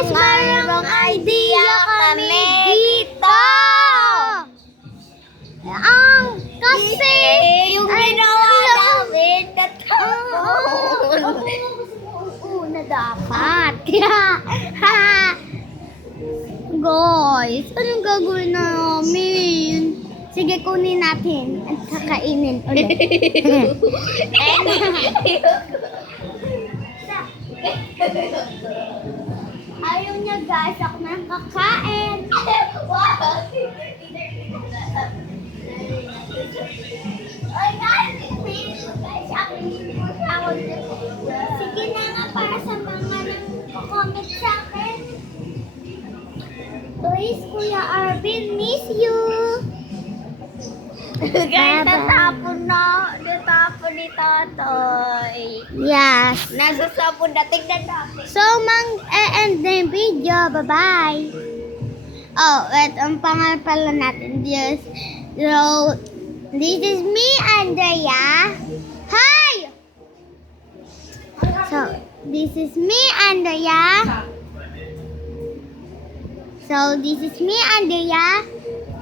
Guys, mayroong idea kami dito! Kasi yung ginawa namin na dapat. Guys, anong gagawin namin? Sige, kunin natin at kakainin ulit. Ayaw niya guys, ako na kakain. Ay guys, sige na nga para sa mga nag-comment sa akin. Please, Kuya Arvin, miss you. Guys, natapon ni Totoy. Yes. Nasasapon na, tignan natin. So, end the video. Bye-bye. Oh, wait. Ang pangalan pala natin. Yes. So, this is me, Andrea. Hi! So, this is me, Andrea. So, this is me, Andrea.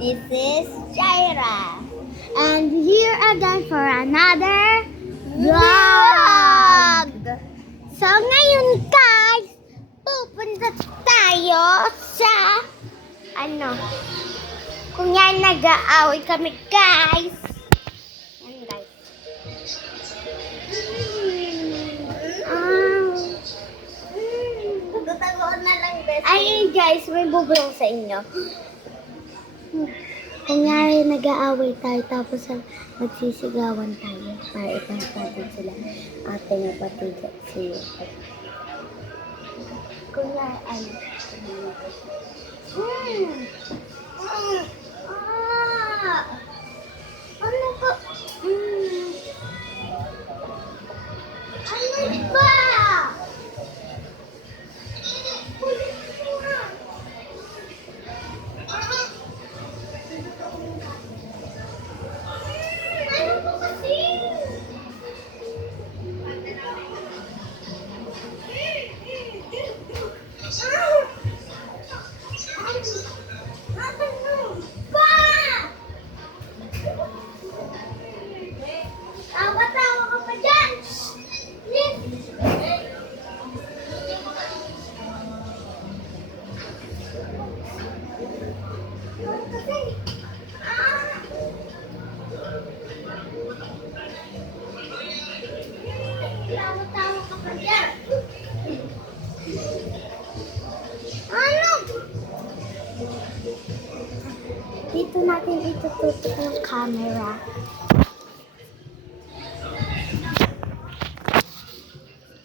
This is Shaira. And here again for another vlog. So, ngayon guys, pupunta tayo sa, kung yan nag-aaway kami guys. Yan guys. Tutagoon na lang, best. Ayun guys, may bubulong sa inyo. Kunyari nag-aaway tayo tapos magsisigawan tayo para ipagpatid sila ate na pati si kunyari ano ba? Ano ba? Tawa-tawa ka pa dyan! Tawa-tawa ka pa dyan! Ano? Dito natin itututok ng camera.